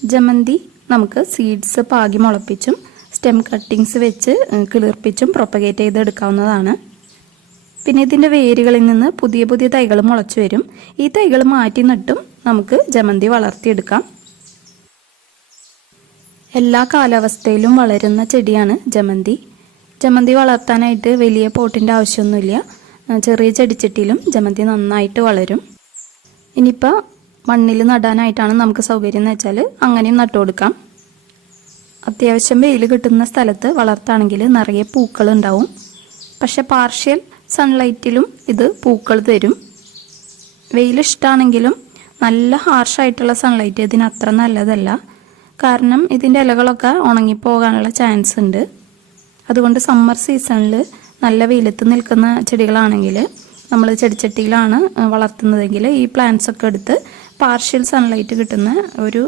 ജമന്തി നമുക്ക് സീഡ്സ് പാകി മുളപ്പിച്ചും സ്റ്റെം കട്ടിങ്സ് വെച്ച് കിളിർപ്പിച്ചും പ്രൊപ്പഗേറ്റ് ചെയ്തെടുക്കാവുന്നതാണ്. പിന്നെ ഇതിന്റെ വേരുകളിൽ നിന്ന് പുതിയ പുതിയ തൈകൾ മുളച്ചു വരും. ഈ തൈകൾ മാറ്റി നട്ടും നമുക്ക് ജമന്തി വളർത്തിയെടുക്കാം. എല്ലാ കാലാവസ്ഥയിലും വളരുന്ന ചെടിയാണ് ജമന്തി. ജമന്തി വളർത്താനായിട്ട് വലിയ പോട്ടിന്റെ ആവശ്യമൊന്നുമില്ല. ചെറിയ ചെടിച്ചട്ടിയിലും ജമന്തി നന്നായിട്ട് വളരും. ഇനിയിപ്പോൾ മണ്ണിൽ നടാനായിട്ടാണ് നമുക്ക് സൗകര്യം എന്ന് വെച്ചാൽ അങ്ങനെയും നട്ടു കൊടുക്കാം. അത്യാവശ്യം വെയിൽ കിട്ടുന്ന സ്ഥലത്ത് വളർത്താണെങ്കിൽ നിറയെ പൂക്കൾ ഉണ്ടാവും. പക്ഷെ പാർഷ്യൽ സൺലൈറ്റിലും ഇത് പൂക്കൾ തരും. വെയിൽ ഇഷ്ടമാണെങ്കിലും നല്ല ഹാർഷായിട്ടുള്ള സൺലൈറ്റ് ഇതിന് അത്ര നല്ലതല്ല. കാരണം ഇതിന്റെ ഇലകളൊക്കെ ഉണങ്ങിപ്പോകാനുള്ള ചാൻസ് ഉണ്ട്. അതുകൊണ്ട് സമ്മർ സീസണിൽ നല്ല വെയിലത്ത് നിൽക്കുന്ന ചെടികളാണെങ്കിൽ നമ്മൾ ചെടിച്ചട്ടിയിലാണ് വളർത്തുന്നതെങ്കിൽ ഈ പ്ലാന്റ്സ് ഒക്കെ എടുത്ത് പാർഷ്യൽ സൺലൈറ്റ് കിട്ടുന്ന ഒരു